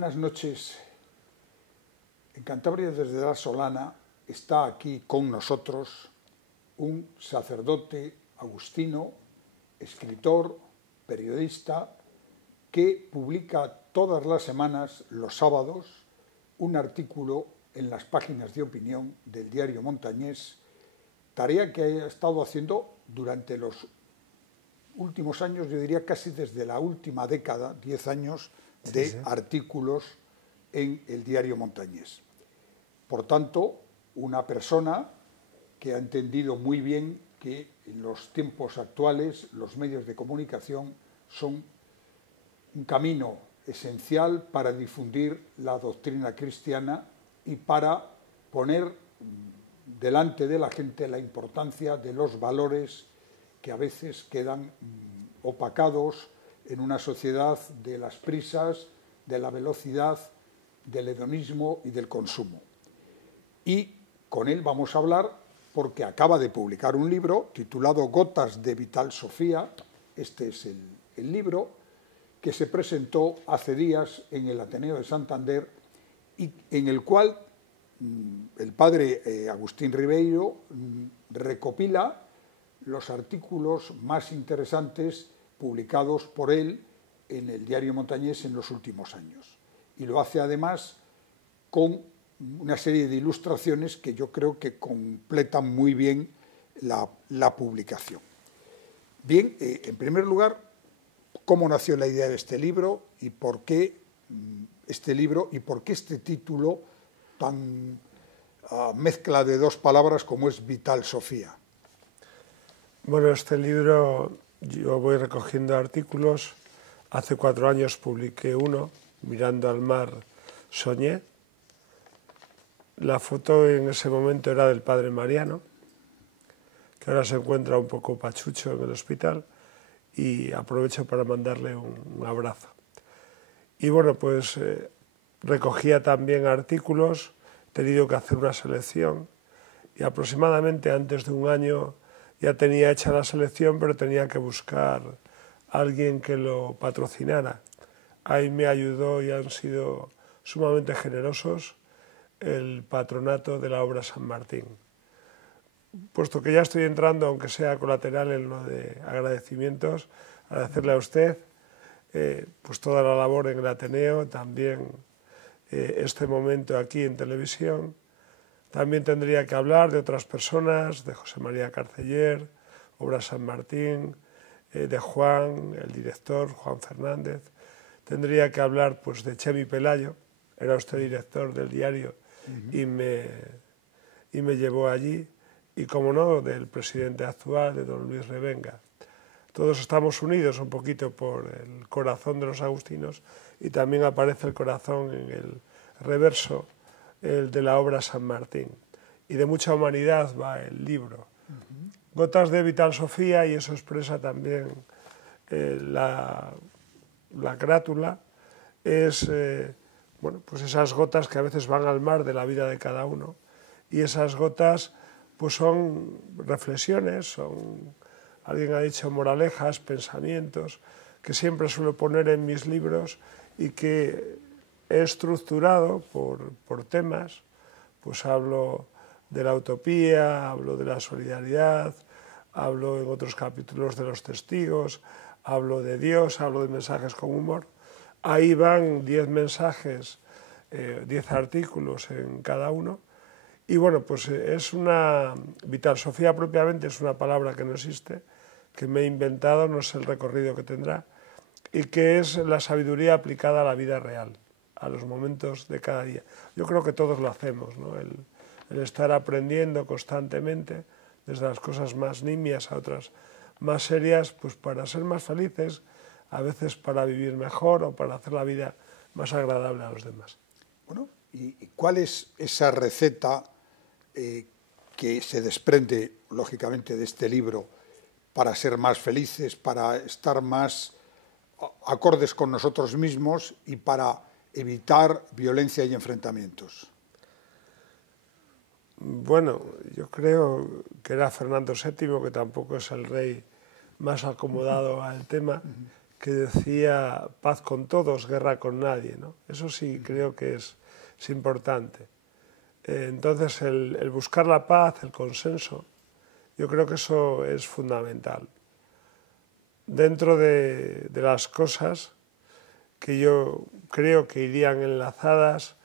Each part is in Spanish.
Buenas noches. En Cantabria desde la Solana está aquí con nosotros un sacerdote agustino, escritor, periodista, que publica todas las semanas, los sábados, un artículo en las páginas de opinión del diario Montañés, tarea que ha estado haciendo durante los últimos años, yo diría casi desde la última década, 10 años, de artículos en el diario Montañés. Por tanto, una persona que ha entendido muy bien que en los tiempos actuales los medios de comunicación son un camino esencial para difundir la doctrina cristiana y para poner delante de la gente la importancia de los valores que a veces quedan opacados en una sociedad de las prisas, de la velocidad, del hedonismo y del consumo. Y con él vamos a hablar porque acaba de publicar un libro titulado Gotas de Vital Sofía. Este es el libro que se presentó hace días en el Ateneo de Santander y en el cual el padre Agustín Ribeiro recopila los artículos más interesantes publicados por él en el diario Montañés en los últimos años. Y lo hace además con una serie de ilustraciones que yo creo que completan muy bien la publicación. Bien, en primer lugar, ¿cómo nació la idea de este libro y por qué este libro y por qué este título tan mezcla de dos palabras como es Vital Sofía? Bueno, este libro yo voy recogiendo artículos. Hace 4 años publiqué uno, Mirando al mar, soñé. La foto en ese momento era del padre Mariano, que ahora se encuentra un poco pachucho en el hospital, y aprovecho para mandarle un abrazo. Y bueno, pues recogía también artículos, he tenido que hacer una selección, y aproximadamente antes de un año ya tenía hecha la selección, pero tenía que buscar a alguien que lo patrocinara. Ahí me ayudó y han sido sumamente generosos el patronato de la obra San Martín. Puesto que ya estoy entrando, aunque sea colateral, en lo de agradecimientos, agradecerle a usted pues toda la labor en el Ateneo, también este momento aquí en televisión. También tendría que hablar de otras personas, de José María Carceller, Obra San Martín, de Juan, el director, Juan Fernández. Tendría que hablar pues, de Chemi Pelayo, era usted director del diario y me llevó allí. Y, como no, del presidente actual, de don Luis Revenga. Todos estamos unidos un poquito por el corazón de los agustinos y también aparece el corazón en el reverso, el de la obra San Martín. Y de mucha humanidad va el libro. Gotas de Vital Sofía, y eso expresa también la carátula, es bueno, pues esas gotas que a veces van al mar de la vida de cada uno, y esas gotas pues son reflexiones, son, alguien ha dicho, moralejas, pensamientos, que siempre suelo poner en mis libros y que he estructurado por temas. Pues hablo de la utopía, hablo de la solidaridad, hablo en otros capítulos de los testigos, hablo de Dios, hablo de mensajes con humor. Ahí van 10 mensajes, 10 artículos en cada uno. Y bueno, pues es una Vital Sofía propiamente, es una palabra que no existe, que me he inventado, no sé el recorrido que tendrá, y que es la sabiduría aplicada a la vida real, a los momentos de cada día. Yo creo que todos lo hacemos, ¿no? El estar aprendiendo constantemente, desde las cosas más nimias a otras más serias, pues para ser más felices, a veces para vivir mejor o para hacer la vida más agradable a los demás. Bueno, ¿y cuál es esa receta que se desprende, lógicamente, de este libro para ser más felices, para estar más acordes con nosotros mismos y para evitar violencia y enfrentamientos? Bueno, yo creo que era Fernando VII, que tampoco es el rey más acomodado al tema, que decía paz con todos, guerra con nadie, ¿no? Eso sí creo que es importante. Entonces el buscar la paz, el consenso, yo creo que eso es fundamental. Dentro de las cosas que yo creo que irían enlazadas,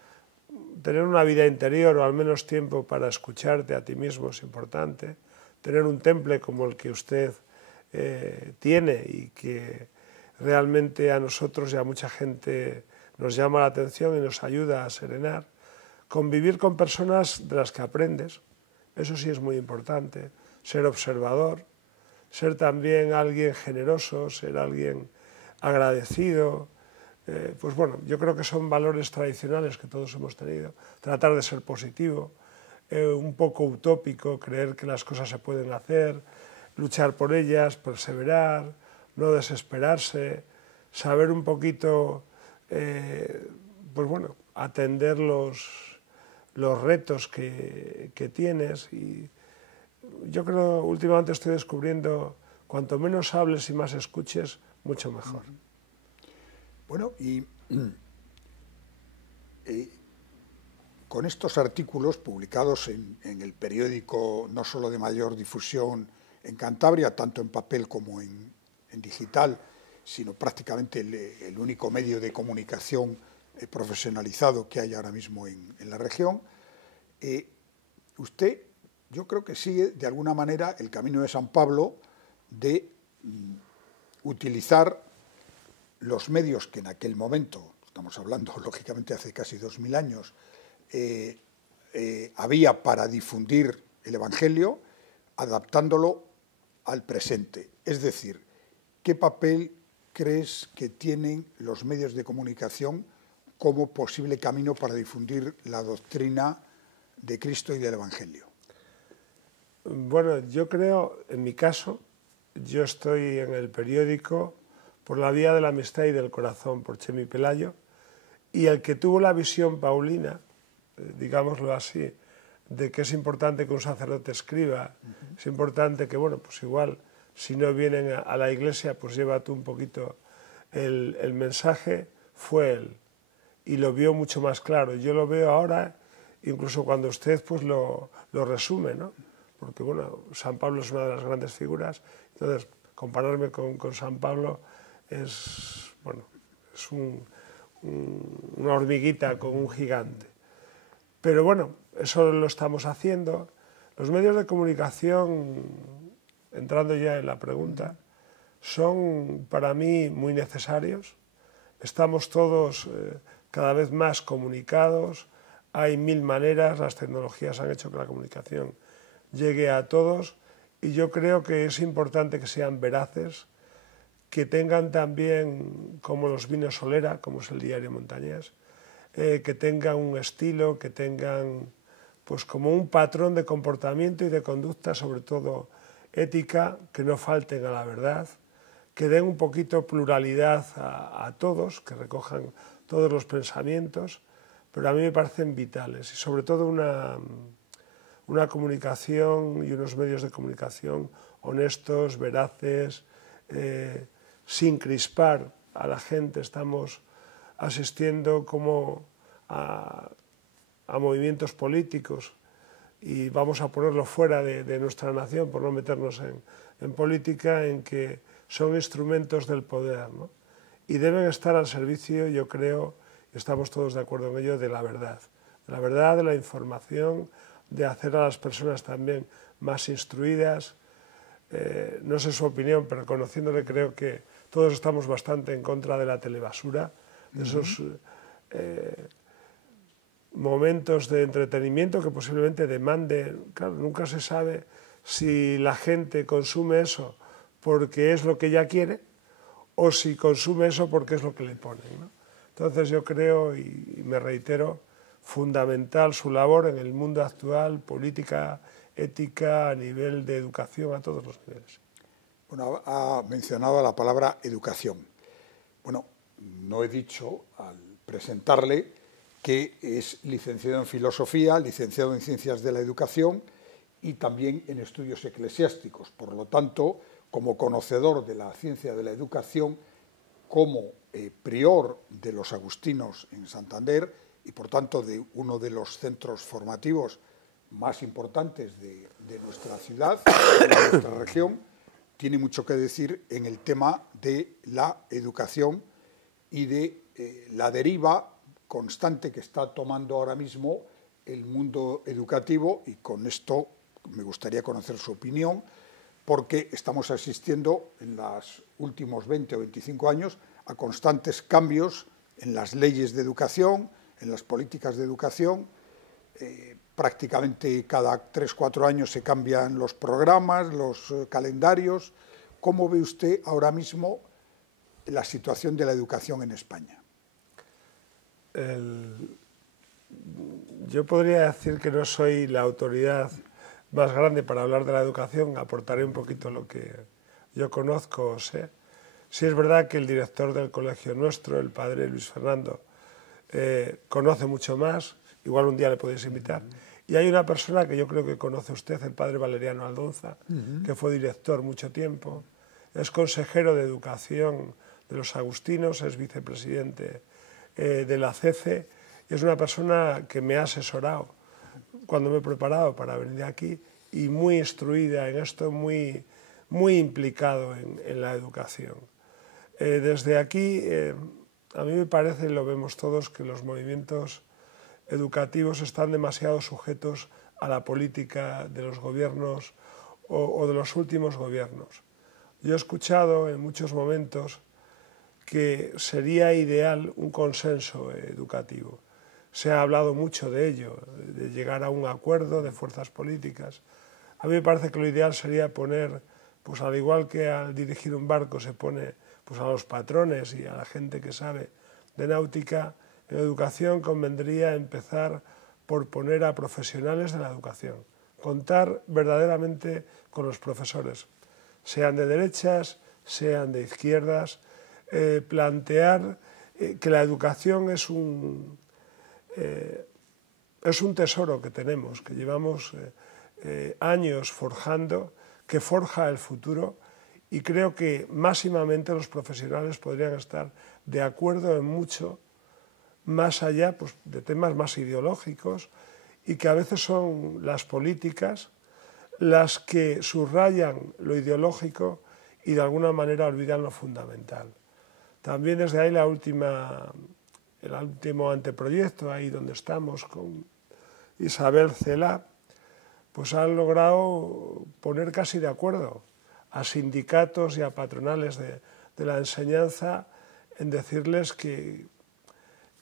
tener una vida interior o al menos tiempo para escucharte a ti mismo es importante. Tener un temple como el que usted tiene y que realmente a nosotros y a mucha gente nos llama la atención y nos ayuda a serenar. Convivir con personas de las que aprendes, eso sí es muy importante. Ser observador, ser también alguien generoso, ser alguien agradecido. Pues bueno, yo creo que son valores tradicionales que todos hemos tenido. Tratar de ser positivo, un poco utópico, creer que las cosas se pueden hacer, luchar por ellas, perseverar, no desesperarse, saber un poquito, pues bueno, atender los retos que tienes. Y yo creo, últimamente estoy descubriendo, cuanto menos hables y más escuches, mucho mejor. Bueno, y con estos artículos publicados en el periódico no solo de mayor difusión en Cantabria, tanto en papel como en digital, sino prácticamente el único medio de comunicación profesionalizado que hay ahora mismo en la región, usted, yo creo que sigue de alguna manera el camino de San Pablo de utilizar los medios que en aquel momento, estamos hablando lógicamente hace casi 2000 años, había para difundir el Evangelio, adaptándolo al presente. Es decir, ¿qué papel crees que tienen los medios de comunicación como posible camino para difundir la doctrina de Cristo y del Evangelio? Bueno, yo creo, en mi caso, yo estoy en el periódico por la vía de la amistad y del corazón, por Chemi Pelayo, y el que tuvo la visión paulina, digámoslo así, de que es importante que un sacerdote escriba, es importante que, bueno, pues igual, si no vienen a la iglesia, pues lleva tú un poquito el mensaje, fue él, y lo vio mucho más claro. Yo lo veo ahora, incluso cuando usted pues lo resume, ¿no? Porque, bueno, San Pablo es una de las grandes figuras, entonces compararme con San Pablo es, bueno, es una hormiguita con un gigante. Pero bueno, eso lo estamos haciendo. Los medios de comunicación, entrando ya en la pregunta, son para mí muy necesarios. Estamos todos cada vez más comunicados, hay 1000 maneras, las tecnologías han hecho que la comunicación llegue a todos y yo creo que es importante que sean veraces, que tengan también, como los vinos Solera, como es el diario Montañés, que tengan un estilo, que tengan pues como un patrón de comportamiento y de conducta, sobre todo ética, que no falten a la verdad, que den un poquito pluralidad a todos, que recojan todos los pensamientos, pero a mí me parecen vitales y sobre todo una comunicación y unos medios de comunicación honestos, veraces, sin crispar a la gente. Estamos asistiendo como a movimientos políticos y vamos a ponerlo fuera de nuestra nación por no meternos en política, en que son instrumentos del poder, ¿no? Y deben estar al servicio, yo creo, y estamos todos de acuerdo en ello, de la verdad, de la información, de hacer a las personas también más instruidas. No sé su opinión, pero conociéndole creo que todos estamos bastante en contra de la telebasura, de esos momentos de entretenimiento que posiblemente demanden. Claro, nunca se sabe si la gente consume eso porque es lo que ella quiere o si consume eso porque es lo que le ponen, ¿no? Entonces yo creo, y me reitero, fundamental su labor en el mundo actual, política, ética, a nivel de educación, a todos los niveles. Bueno, ha mencionado la palabra educación. Bueno, no he dicho al presentarle que es licenciado en Filosofía, licenciado en Ciencias de la Educación y también en Estudios Eclesiásticos. Por lo tanto, como conocedor de la ciencia de la educación, como prior de los agustinos en Santander y por tanto de uno de los centros formativos más importantes de nuestra ciudad, de nuestra región, tiene mucho que decir en el tema de la educación y de la deriva constante que está tomando ahora mismo el mundo educativo, y con esto me gustaría conocer su opinión, porque estamos asistiendo en los últimos 20 o 25 años a constantes cambios en las leyes de educación, en las políticas de educación. Prácticamente cada 3 o 4 años se cambian los programas, los calendarios. ¿Cómo ve usted ahora mismo la situación de la educación en España? Yo podría decir que no soy la autoridad más grande para hablar de la educación, aportaré un poquito lo que yo conozco o sé. Sí es verdad que el director del colegio nuestro, el padre Luis Fernando, conoce mucho más, igual un día le podéis invitar. Y hay una persona que yo creo que conoce usted, el padre Valeriano Aldonza, que fue director mucho tiempo, es consejero de educación de los agustinos, es vicepresidente de la CECE, y es una persona que me ha asesorado cuando me he preparado para venir aquí y muy instruida en esto, muy implicado en la educación. Desde aquí, a mí me parece, y lo vemos todos, que los movimientos educativos están demasiado sujetos a la política de los gobiernos o de los últimos gobiernos. Yo he escuchado en muchos momentos que sería ideal un consenso educativo. Se ha hablado mucho de ello, de llegar a un acuerdo de fuerzas políticas. A mí me parece que lo ideal sería poner, pues al igual que al dirigir un barco se pone pues a los patrones y a la gente que sabe de náutica, en educación convendría empezar por poner a profesionales de la educación, contar verdaderamente con los profesores, sean de derechas, sean de izquierdas, plantear que la educación es un tesoro que tenemos, que llevamos años forjando, que forja el futuro, y creo que máximamente los profesionales podrían estar de acuerdo en mucho, más allá pues, de temas más ideológicos, y que a veces son las políticas las que subrayan lo ideológico y de alguna manera olvidan lo fundamental. También desde ahí el último anteproyecto, ahí donde estamos con Isabel Cela, pues han logrado poner casi de acuerdo a sindicatos y a patronales de la enseñanza en decirles que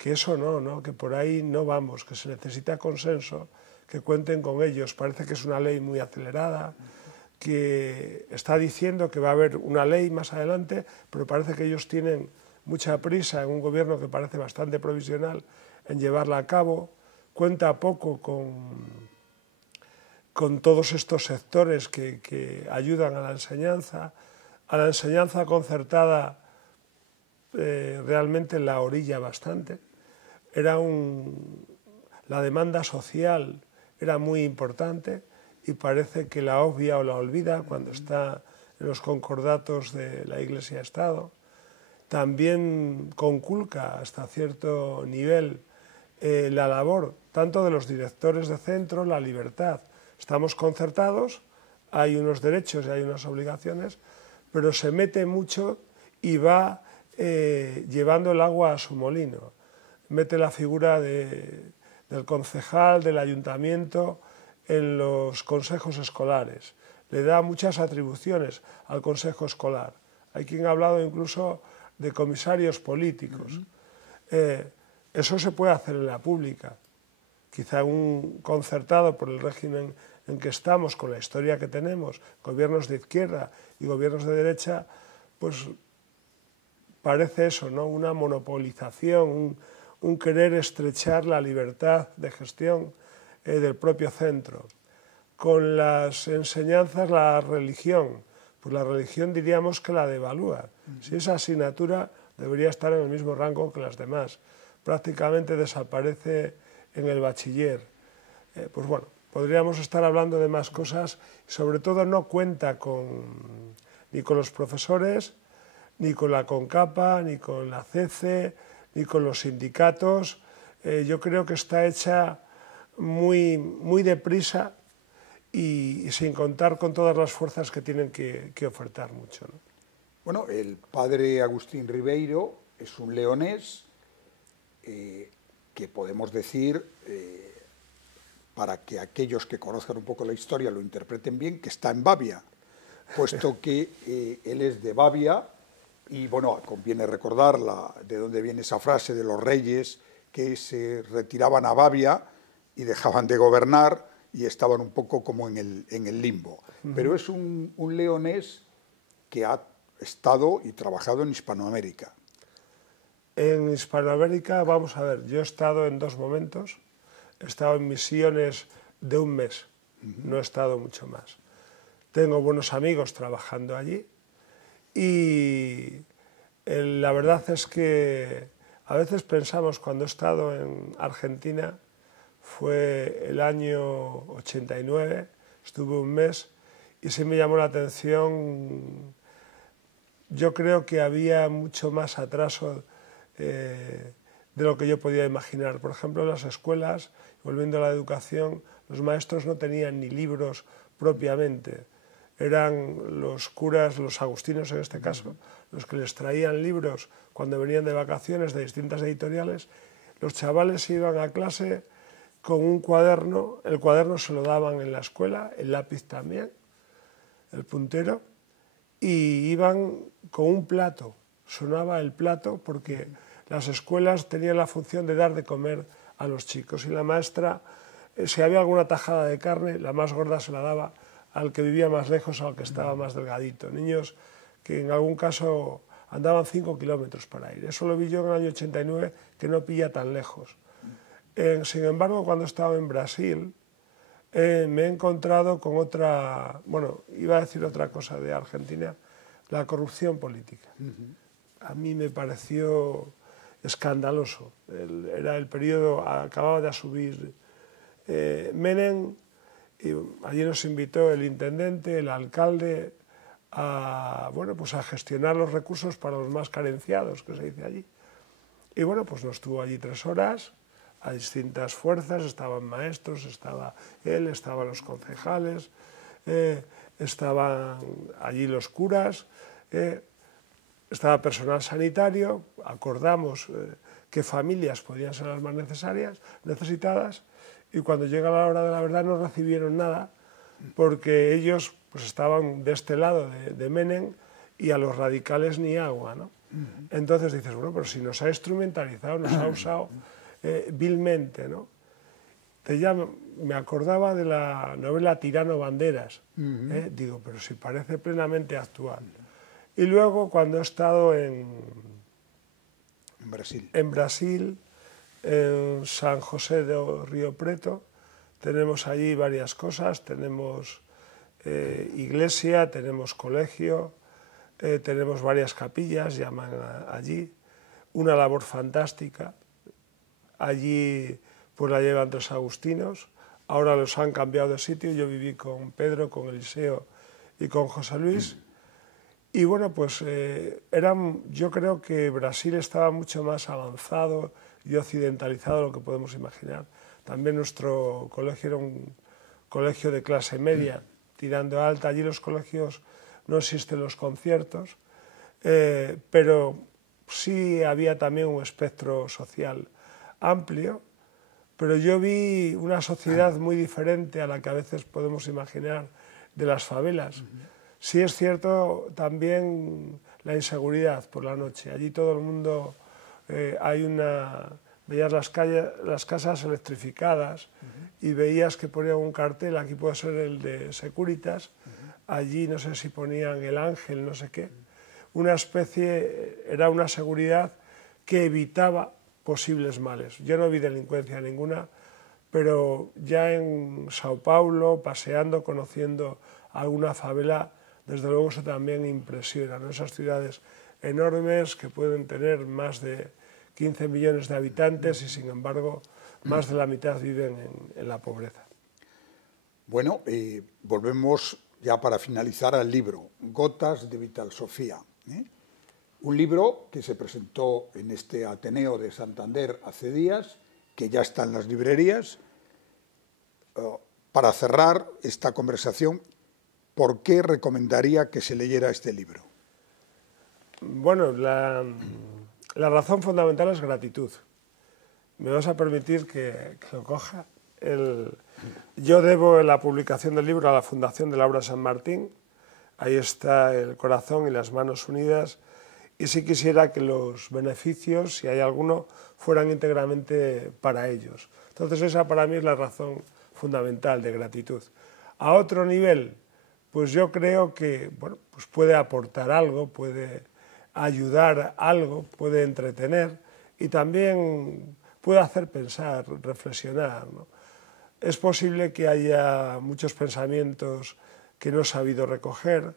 eso no, que por ahí no vamos, que se necesita consenso, que cuenten con ellos. Parece que es una ley muy acelerada, que está diciendo que va a haber una ley más adelante, pero parece que ellos tienen mucha prisa en un gobierno que parece bastante provisional en llevarla a cabo. Cuenta poco con todos estos sectores que ayudan a la enseñanza concertada, realmente la orilla bastante. La demanda social era muy importante y parece que la obvia o la olvida cuando está en los concordatos de la Iglesia-Estado. También conculca hasta cierto nivel la labor tanto de los directores de centro, la libertad. Estamos concertados, hay unos derechos y hay unas obligaciones, pero se mete mucho y va llevando el agua a su molino. Mete la figura del concejal, del ayuntamiento en los consejos escolares. Le da muchas atribuciones al consejo escolar. Hay quien ha hablado incluso de comisarios políticos. Eso se puede hacer en la pública. Quizá un concertado por el régimen en que estamos, con la historia que tenemos, gobiernos de izquierda y gobiernos de derecha, pues parece eso, ¿no? Una monopolización, un querer estrechar la libertad de gestión del propio centro. Con las enseñanzas, la religión, pues la religión diríamos que la devalúa. Si esa asignatura debería estar en el mismo rango que las demás, prácticamente desaparece en el bachiller. Pues bueno, podríamos estar hablando de más cosas, sobre todo no cuenta ni con los profesores, ni con la CONCAPA, ni con la CECE, ni con los sindicatos. Yo creo que está hecha muy deprisa y sin contar con todas las fuerzas que tienen que ofertar mucho, ¿no? Bueno, el padre Agustín Ribeiro es un leonés que podemos decir, para que aquellos que conozcan un poco la historia lo interpreten bien, que está en Babia, puesto que él es de Babia y, bueno, conviene recordar de dónde viene esa frase de los reyes que se retiraban a Babia y dejaban de gobernar y estaban un poco como en el limbo. Pero es un leonés que ha estado y trabajado en Hispanoamérica. En Hispanoamérica, vamos a ver, yo he estado en dos momentos. He estado en misiones de un mes, no he estado mucho más. Tengo buenos amigos trabajando allí y la verdad es que a veces pensamos, cuando he estado en Argentina, fue el año 89, estuve un mes y sí me llamó la atención. Yo creo que había mucho más atraso de lo que yo podía imaginar. Por ejemplo, en las escuelas, volviendo a la educación, los maestros no tenían ni libros propiamente. Eran los curas, los agustinos en este caso, los que les traían libros cuando venían de vacaciones de distintas editoriales. Los chavales iban a clase con un cuaderno, el cuaderno se lo daban en la escuela, el lápiz también, el puntero, y iban con un plato. Sonaba el plato porque las escuelas tenían la función de dar de comer a los chicos y la maestra, si había alguna tajada de carne, la más gorda se la daba al que vivía más lejos o al que estaba más delgadito. Niños que en algún caso andaban 5 kilómetros para ir. Eso lo vi yo en el año 89, que no pilla tan lejos. Sin embargo, cuando estaba en Brasil, me he encontrado con otra, bueno, iba a decir otra cosa de Argentina, la corrupción política. A mí me pareció escandaloso. Era el periodo, acababa de subir Menem, y allí nos invitó el intendente, el alcalde, bueno, pues a gestionar los recursos para los más carenciados, que se dice allí. Y bueno, pues nos tuvo allí 3 horas, a distintas fuerzas, estaban maestros, estaba él, estaban los concejales, estaban allí los curas, estaba personal sanitario, acordamos qué familias podían ser las más necesitadas, y cuando llega la hora de la verdad no recibieron nada, porque ellos pues estaban de este lado de Menem y a los radicales ni agua, ¿no? Entonces dices, bueno, pero si nos ha instrumentalizado, nos ha usado vilmente, ¿no? Me acordaba de la novela Tirano Banderas, digo, pero si parece plenamente actual. Y luego, cuando he estado en Brasil, en San José de Río Preto, tenemos allí varias cosas, tenemos iglesia, tenemos colegio, tenemos varias capillas, llaman allí, una labor fantástica. Allí pues la llevan 3 agustinos, ahora los han cambiado de sitio, yo viví con Pedro, con Eliseo y con José Luis, y bueno, pues yo creo que Brasil estaba mucho más avanzado y occidentalizado de lo que podemos imaginar. También nuestro colegio era un colegio de clase media, tirando a alta. Allí los colegios no existen los conciertos, pero sí había también un espectro social amplio, pero yo vi una sociedad muy diferente a la que a veces podemos imaginar de las favelas. Sí es cierto también la inseguridad por la noche. Allí todo el mundo, veías las casas electrificadas y veías que ponían un cartel, aquí puede ser el de Securitas, allí no sé si ponían el Ángel, no sé qué. Era una seguridad que evitaba posibles males. Yo no vi delincuencia ninguna, pero ya en Sao Paulo, paseando, conociendo alguna favela, desde luego eso también impresiona, ¿no? Esas ciudades enormes que pueden tener más de 15 millones de habitantes y sin embargo más de la mitad viven en la pobreza. Bueno, volvemos ya para finalizar al libro, Gotas de Vital Sofía. Un libro que se presentó en este Ateneo de Santander hace días, que ya está en las librerías. Para cerrar esta conversación, ¿por qué recomendaría que se leyera este libro? Bueno, la razón fundamental es gratitud. Me vas a permitir que lo coja. Yo debo la publicación del libro a la Fundación de Laura San Martín. Ahí está el corazón y las manos unidas. Y sí quisiera que los beneficios, si hay alguno, fueran íntegramente para ellos. Entonces esa para mí es la razón fundamental de gratitud. A otro nivel, pues yo creo que bueno, pues puede aportar algo, puede ayudar algo, puede entretener y también puede hacer pensar, reflexionar, ¿no? Es posible que haya muchos pensamientos que no he sabido recoger,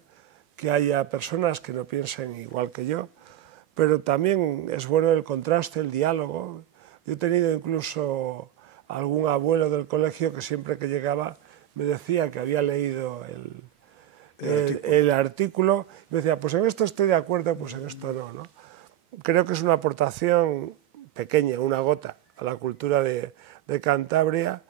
que haya personas que no piensen igual que yo, pero también es bueno el contraste, el diálogo. Yo he tenido incluso algún abuelo del colegio que siempre que llegaba me decía que había leído el artículo y me decía, pues en esto estoy de acuerdo, pues en esto no, ¿no? Creo que es una aportación pequeña, una gota a la cultura de Cantabria.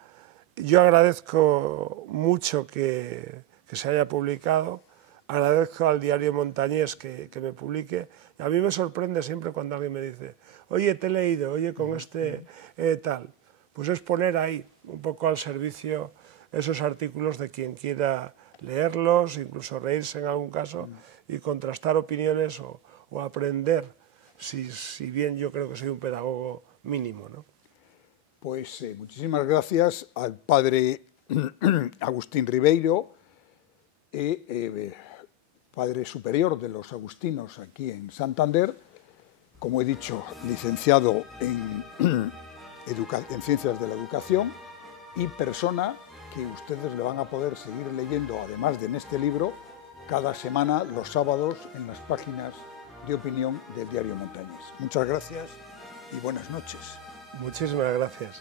Yo agradezco mucho que se haya publicado, agradezco al diario Montañés que me publique. Y a mí me sorprende siempre cuando alguien me dice, oye, te he leído, oye, con tal. Pues es poner ahí un poco al servicio esos artículos de quien quiera leerlos, incluso reírse en algún caso y contrastar opiniones o aprender, si bien yo creo que soy un pedagogo mínimo, ¿no? Pues muchísimas gracias al padre Agustín Ribeiro, padre superior de los agustinos aquí en Santander, como he dicho, licenciado en Ciencias de la Educación y persona que ustedes le van a poder seguir leyendo, además de en este libro, cada semana los sábados en las páginas de opinión del diario Montañés. Muchas gracias y buenas noches. Muchísimas gracias.